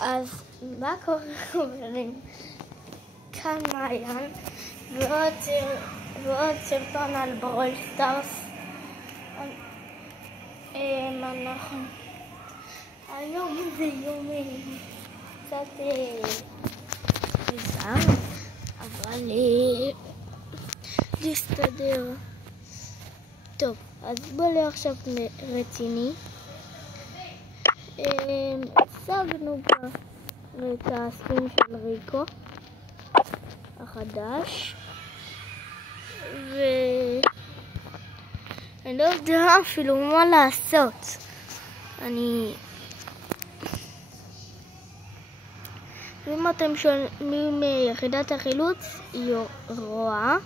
אז מה קורה חברים? כאן מעיין ועוד סרטון על ברול סטארס. אנחנו היום זה יום קצת מזעם, אבל להסתדר. טוב, אז בואו לא עכשיו רציני. השגנו כבר את הסכין של ריקו החדש, ואני לא יודע אפילו מה לעשות. אם אתם שומעים מיחידת החילוץ, היא רואה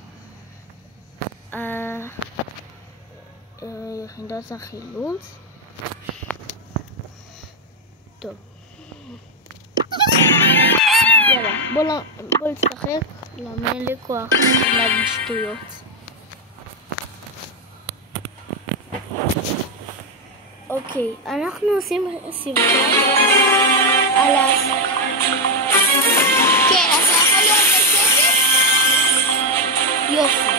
יחידת החילוץ. טוב, יאללה, בוא נשחק, למה אין לי כוח להגיד שטויות. אוקיי, אנחנו עושים סרטון על כן, אז יכול להיות בשקט? יופי.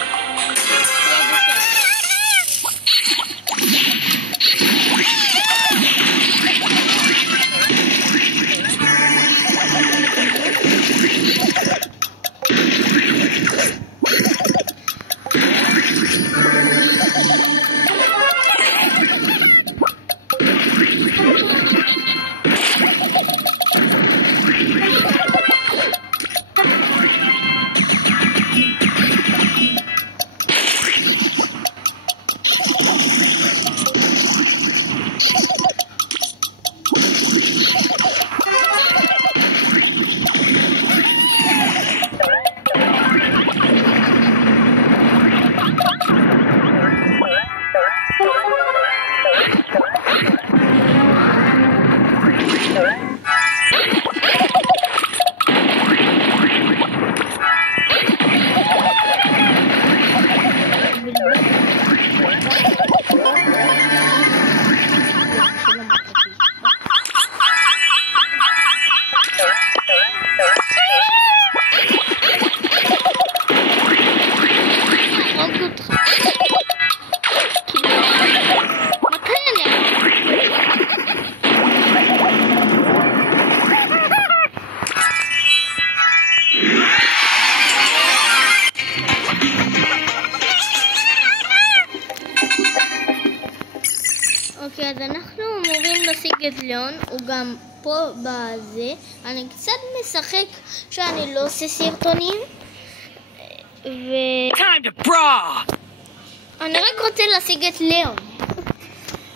אוקיי, אז אנחנו אמורים להשיג את ליאון, הוא גם פה בזה. אני קצת משחק שאני לא עושה סרטונים, אני רק רוצה להשיג את ליאון.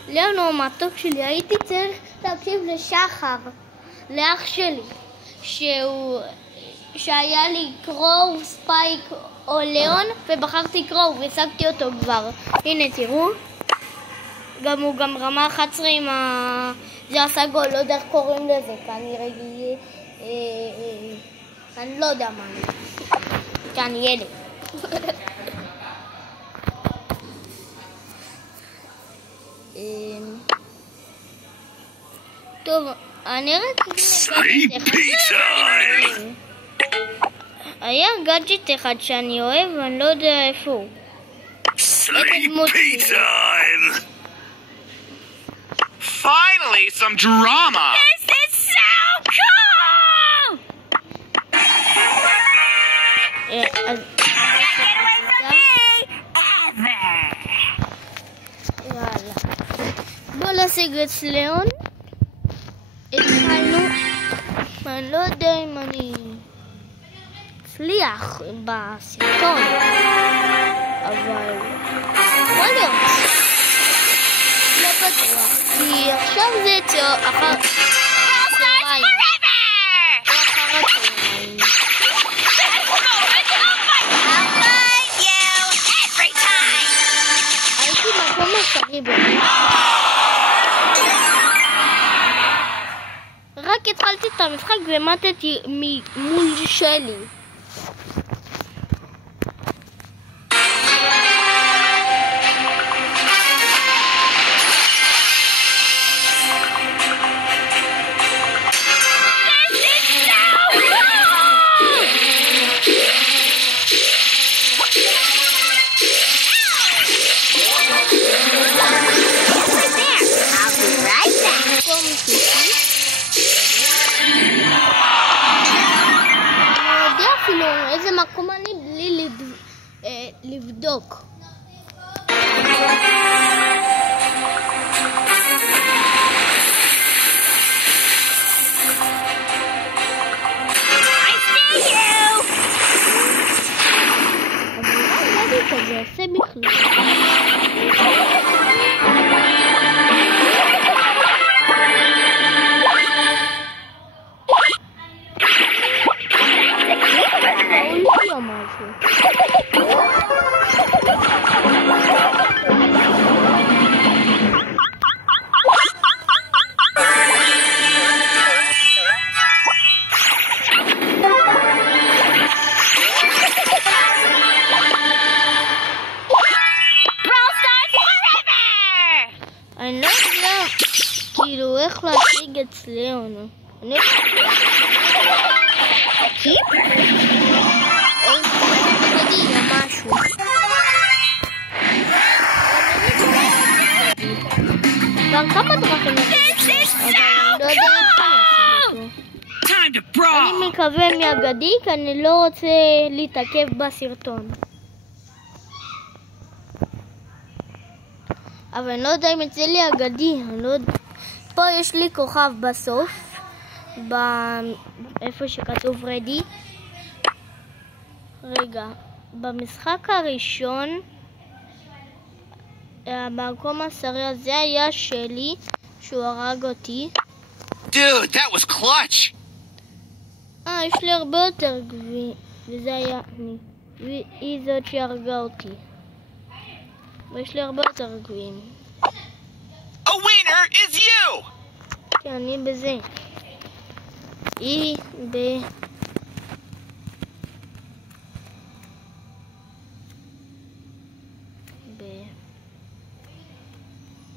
ליאון הוא המתוק שלי. הייתי צריך להקשיב לשחר, לאח שלי, שהיה לי קרוב, ספייק או ליאון, ובחרתי קרוב והשגתי אותו כבר. הנה תראו, הוא גם רמה 11 עם זה הסגול, לא יודע איך קוראים לזה, כנראה אני לא יודע מה אני ילד. טוב, אני רק היה גאדג'ט אחד שאני אוהב ואני לא יודע איפה הוא. Sleepy time! Finally, some drama! This is so cool! Can't get away from me! Ever! יאללה. בוא נשיג את ליאון. התחלנו. אני לא יודע אם אני אצליח בסרטון, אבל יכול להיות. לא בטוח, כי עכשיו זה אחר הצהריים. הייתי מקום מסרי באמת. רק התחלתי את המשחק ומתתי מול שלי. עקומני בלי לבדוק. זה עושה בכלל. לא משהו. אני לא יודע כאילו איך להשיג את ליאון. אני או משהו. כבר כמה דרכים אבל אני לא יודע איך להשיג אותו. אני מקווה מהגדי כי אני לא רוצה להתעכב בסרטון. אבל אני לא יודע אם יצא לי אגדי, אני לא יודע. פה יש לי כוכב בסוף, איפה שכתוב רדי. רגע, במשחק הראשון, במקום השרי הזה היה שלי, שהוא הרג אותי. Dude, that was clutch. יש לי הרבה יותר גבי, וזה היה אני. והיא זאת שהרגה אותי. ויש לי הרבה יותר גבוהים. A winner is you. כן, אני בזה. היא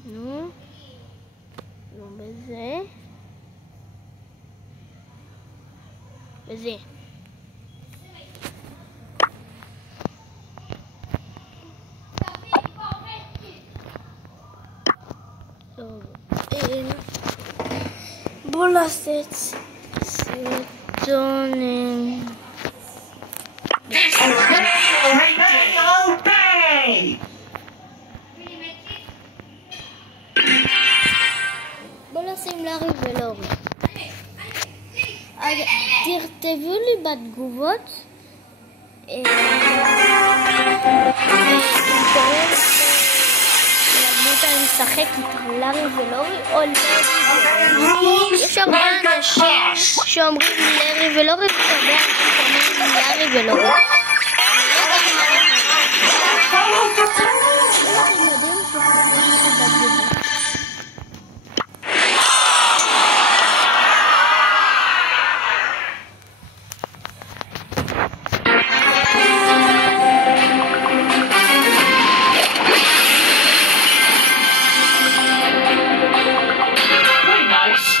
נו. נו, בזה. בזה. בואו נעשה את סרטונים. בואו נשים לארי ולאורי. תכתבו לי בתגובות אם אני משחק איתך לארי ולאורי או לארי ולאורי. יש הרבה אנשים שאומרים לארי ולאורי והרבה אנשים שאומרים לארי ולאורי.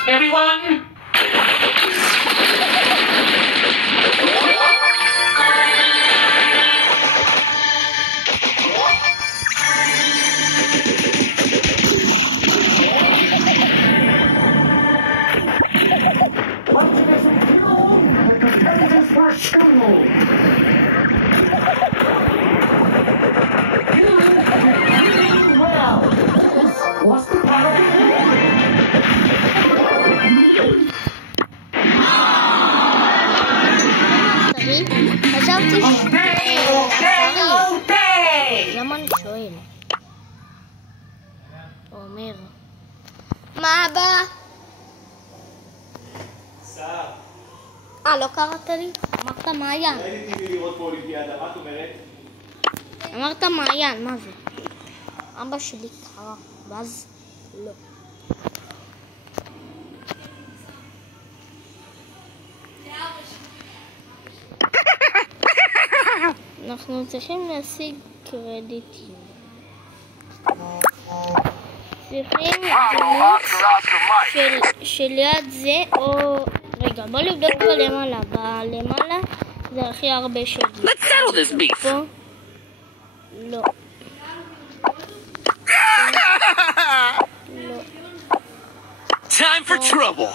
Everyone. חשבתי למה אני שואל? אומר מה הבא? לא קראת לי? אמרת מעיין. הייתי לראות פה אולימפיאדה, מה את אומרת? אמרת מעיין, מה זה? אבא שלי קרא, ואז לא. אנחנו צריכים להשיג קרדיטים. צריכים שליד זה או... רגע, בוא לבדוק בלמעלה. בלמעלה זה הכי הרבה שלי. Let's settle this beef. פה? לא. לא. Time for trouble.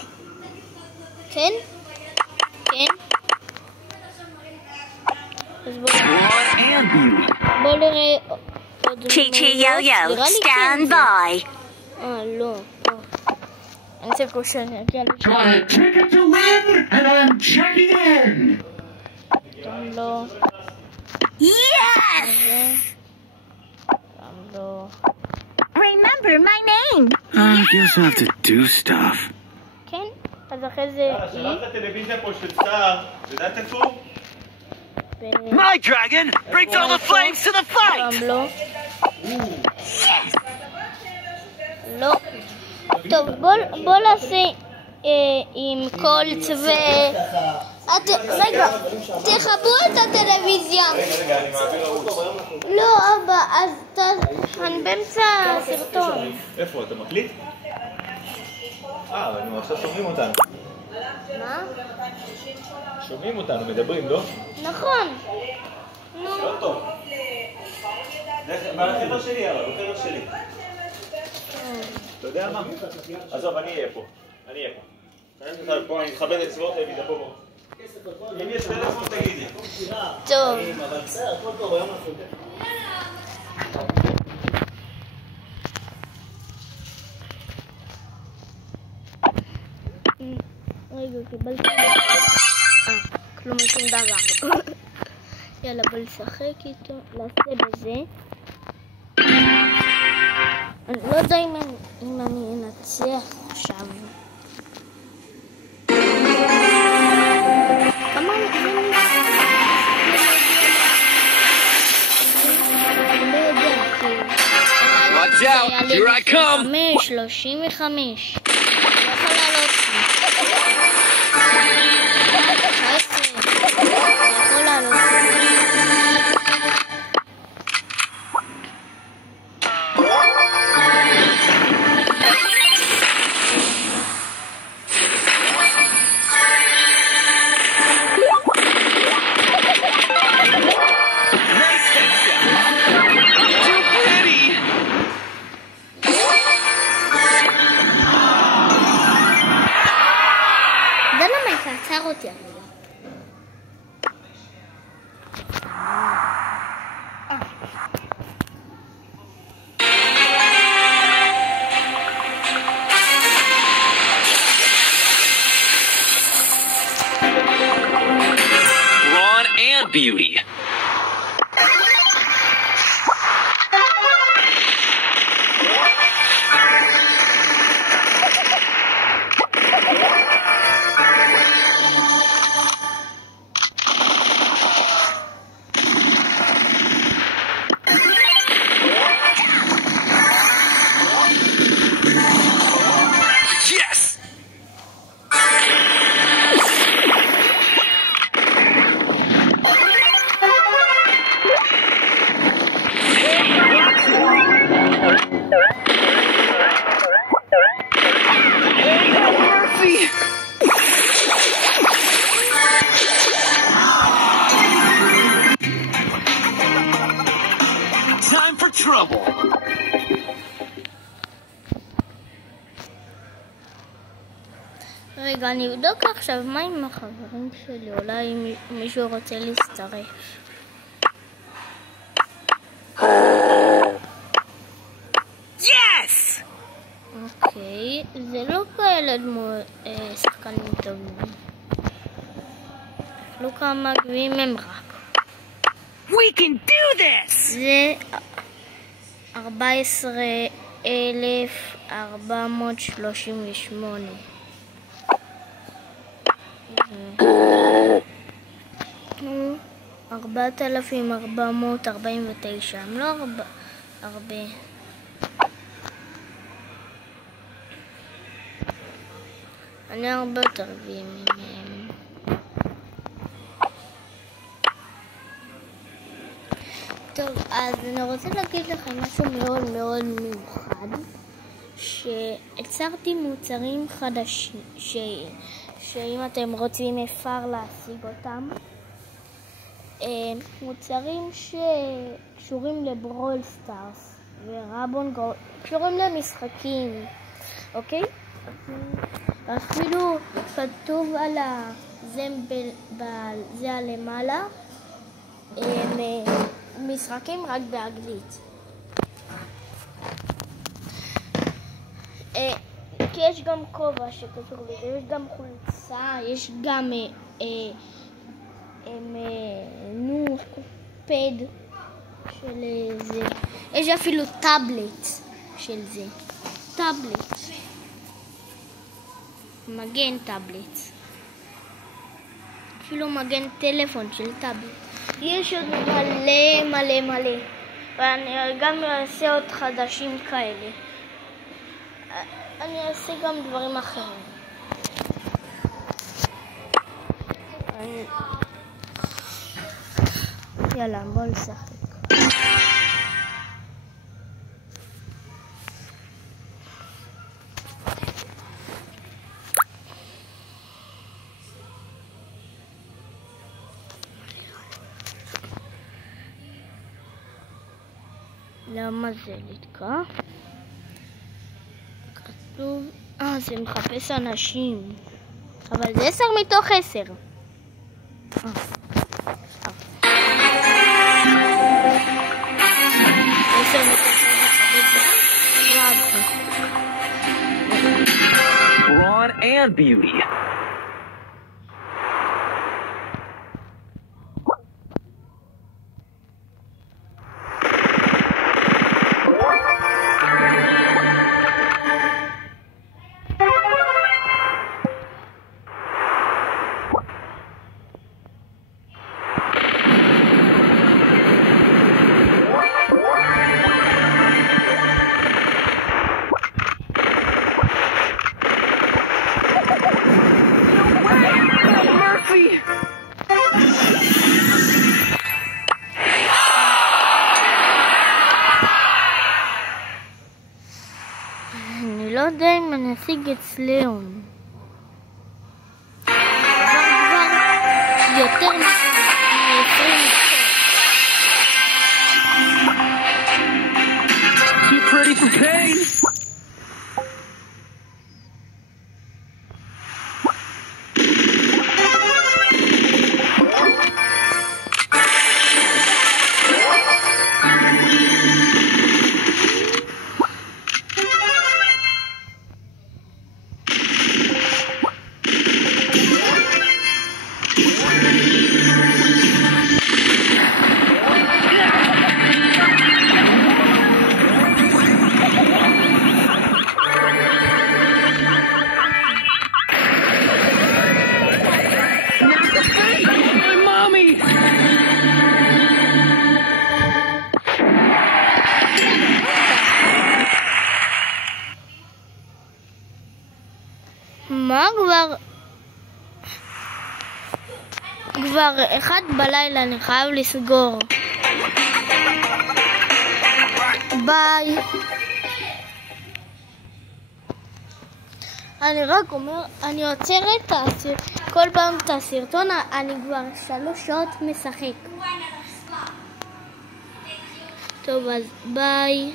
כן? כן? אז בואו נראה עוד... Chi-Chi Yo-Yo, stand by. לא, פה. אני צריך שאני אגיע לשם. Got a ticket to win, and I'm checking in. גם לא, Yes! גם לא. Remember my name. I guess I have to do stuff. כן? אז אחרי זה שלחת הטלוויזיה פה של סער, יודעת איפה הוא? My dragon brings all the flames to the fight! גם לא. לא. טוב, בוא נעשה עם כל צבע... רגע, תכבו את הטלוויזיה. רגע, אני מעביר ערוץ. לא, אבא, אז אני באמצע הסרטון. איפה, אתה מקליט? אבל עכשיו שומעים אותנו. מה? שומעים אותנו, מדברים, לא? נכון. לא טוב. בחדר שלי, אבל בחדר שלי. אתה יודע מה? עזוב, אני אהיה פה. אני אהיה פה. אני אכבד את צבאות טלוויזיה פה. אם יש טלפון תגיד לי. טוב. אבל בסדר, הכל טוב, היום אנחנו... רגע, קיבלתי... כלום שום דבר. יאללה, בוא לשחק איתו, נעשה בזה. אני לא יודע אם אני אנצח עכשיו. כמה אני לא יודע, Watch out! Here I come! 35. לא יכול לעלות לי. יכול לעלות לי. עצר אותי. Brawn and beauty. Time for trouble. רגע, אני אבדוק עכשיו מה עם החברים שלי, אולי מישהו רוצה להצטרף. Yes! אוקיי, זה לא כאלה שחקנים טובים. לא כמה גביעים הם רק. We can do this! זה 14,438. 4,449, הם לא הרבה. אני הרבה יותר גביעים מהם. טוב, אז אני רוצה להגיד לכם משהו מאוד מאוד מיוחד, שהצרתי מוצרים חדשים, שאם אתם רוצים אפשר להשיג אותם. מוצרים שקשורים לברול סטארס ורבון גו, קשורים למשחקים, אוקיי? אפילו כתוב על זה הלמעלה, משחקים רק באנגלית. כי יש גם כובע שקשור לזה, יש גם חולצה, יש גם פד של זה. יש אפילו טאבלט של זה. טאבלט. מגן טאבלט. אפילו מגן טלפון של טאבלט. יש עוד מלא מלא מלא. ואני גם אעשה עוד חדשים כאלה. אני אעשה גם דברים אחרים. יאללה, בוא נשחק. למה זה נתקע? כתוב... זה מחפש אנשים. אבל זה 10 מתוך 10. 10 מתוך 10. Brawn and beauty. אני לא יודע אם אני אשיג את סליאון. כבר יותר מ-20 Keep ready for pain. מה כבר 1 בלילה, אני חייב לסגור. ביי. אני רק אומר, אני עוצרת כל פעם את הסרטון, אני כבר 3 שעות משחק. טוב, אז ביי.